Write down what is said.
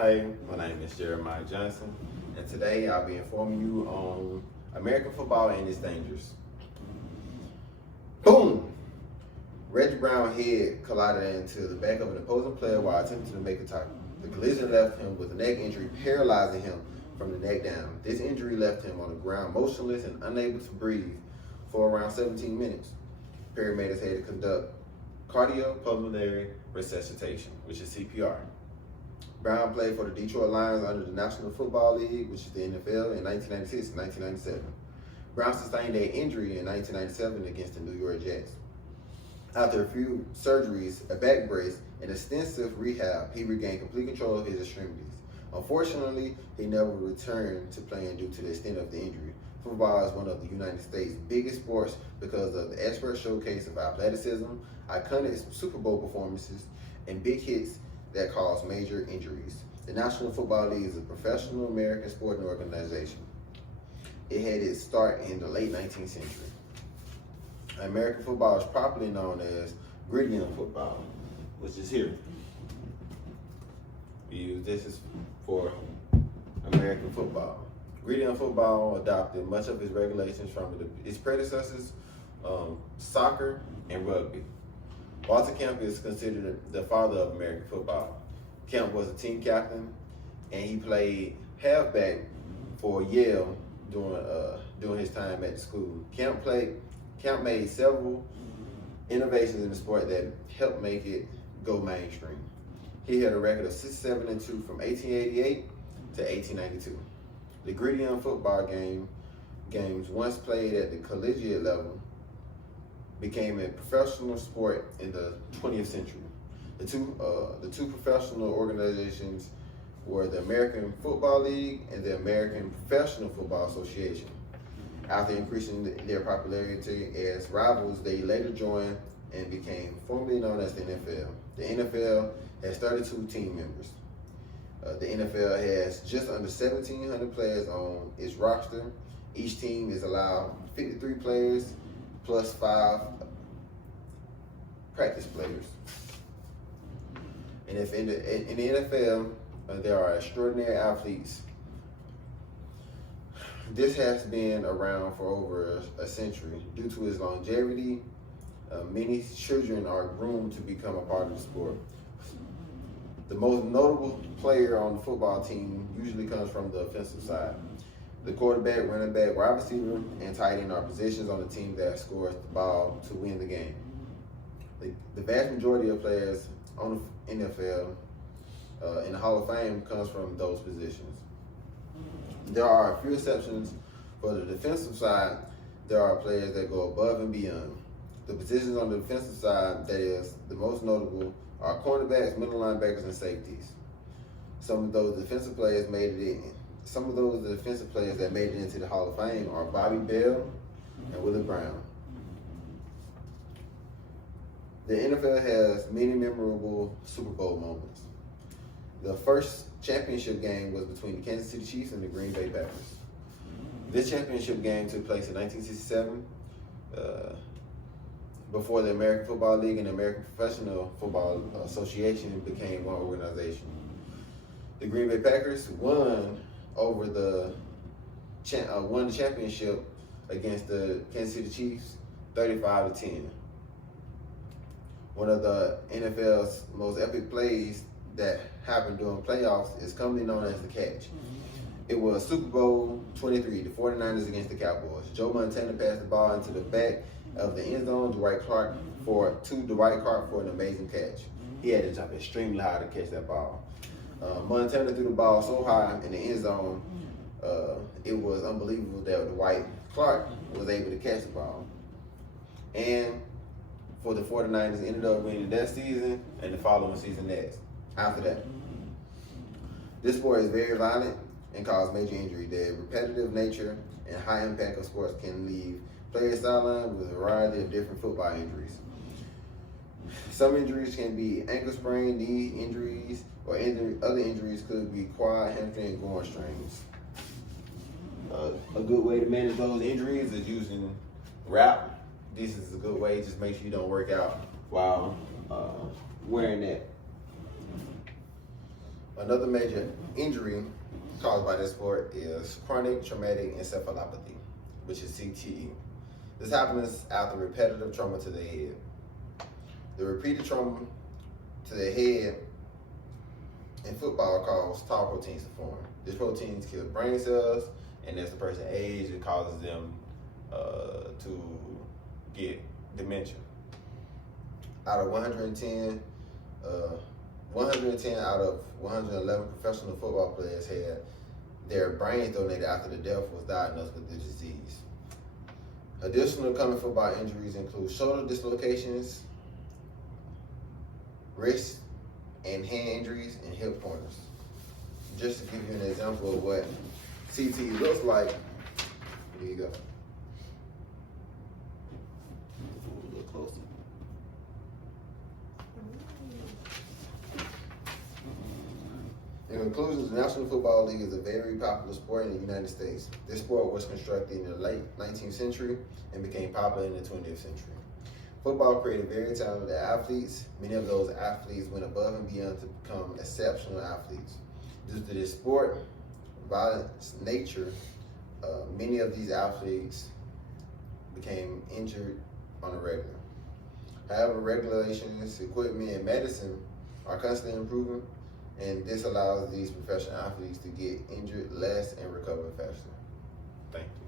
Hey, my name is Jeremiah Johnson, and today I'll be informing you on American football and its dangers. Boom! Reggie Brown's head collided into the back of an opposing player while attempting to make a tackle. The collision left him with a neck injury, paralyzing him from the neck down. This injury left him on the ground motionless and unable to breathe for around 17 minutes. Paramedics had to conduct cardiopulmonary resuscitation, which is CPR. Brown played for the Detroit Lions under the National Football League, which is the NFL, in 1996 and 1997. Brown sustained an injury in 1997 against the New York Jets. After a few surgeries, a back brace, and extensive rehab, he regained complete control of his extremities. Unfortunately, he never returned to playing due to the extent of the injury. Football is one of the United States' biggest sports because of the expert showcase of athleticism, iconic Super Bowl performances, and big hits that cause major injuries. The National Football League is a professional American sporting organization. It had its start in the late 19th century. American football is properly known as gridiron football, which is here. We use this as for American football. Gridiron football adopted much of its regulations from its predecessors, soccer and rugby. Walter Camp is considered the father of American football. Camp was a team captain, and he played halfback for Yale during his time at the school. Camp made several innovations in the sport that helped make it go mainstream. He had a record of 6-7-2 from 1888 to 1892. The gridiron football games once played at the collegiate level became a professional sport in the 20th century. The two professional organizations were the American Football League and the American Professional Football Association. After increasing their popularity as rivals, they later joined and became formally known as the NFL. The NFL has 32 team members. The NFL has just under 1,700 players on its roster. Each team is allowed 53 players plus 5 practice players. And if in the NFL, there are extraordinary athletes. This has been around for over a century. Due to its longevity, many children are groomed to become a part of the sport. The most notable player on the football team usually comes from the offensive side. The quarterback, running back, wide receiver, and tight end are positions on the team that scores the ball to win the game. The vast majority of players on the NFL in the Hall of Fame comes from those positions. There are a few exceptions. For the defensive side, there are players that go above and beyond. The positions on the defensive side that is the most notable are cornerbacks, middle linebackers, and safeties. Some of those defensive players that made it into the Hall of Fame are Bobby Bell and Willie Brown. The NFL has many memorable Super Bowl moments. The first championship game was between the Kansas City Chiefs and the Green Bay Packers. This championship game took place in 1967, before the American Football League and the American Professional Football Association became one organization. The Green Bay Packers won the championship against the Kansas City Chiefs 35-10. One of the NFL's most epic plays that happened during playoffs is commonly known as the catch. It was Super Bowl 23, the 49ers against the Cowboys. Joe Montana passed the ball into the back of the end zone to Dwight Clark for an amazing catch. He had to jump extremely high to catch that ball. Montana threw the ball so high in the end zone, it was unbelievable that Dwight Clark was able to catch the ball. And for the 49ers, ended up winning that season and the following season next. After that, this sport is very violent and cause major injury. The repetitive nature and high impact of sports can leave players sidelined with a variety of different football injuries. Some injuries can be ankle sprain, knee injuries, or other injuries could be quad, hamstring, and groin strains. A good way to manage those injuries is using wrap. This is a good way. Just make sure you don't work out while wearing that. Another major injury caused by this sport is chronic traumatic encephalopathy, which is CTE. This happens after repetitive trauma to the head. The repeated trauma to the head in football causes tau proteins to form. These proteins kill brain cells, and as the person ages, it causes them to get dementia. Out of 110 out of 111 professional football players had their brains donated after the death was diagnosed with the disease. Additional common football injuries include shoulder dislocations, wrist and hand injuries, and hip pointers. Just to give you an example of what CTE looks like, here you go. A little closer. In conclusion, the National Football League is a very popular sport in the United States. This sport was constructed in the late 19th century and became popular in the 20th century. Football created very talented athletes. Many of those athletes went above and beyond to become exceptional athletes. Due to this sport, violence nature, many of these athletes became injured on a regular. However, regulations, equipment, and medicine are constantly improving, and this allows these professional athletes to get injured less and recover faster. Thank you.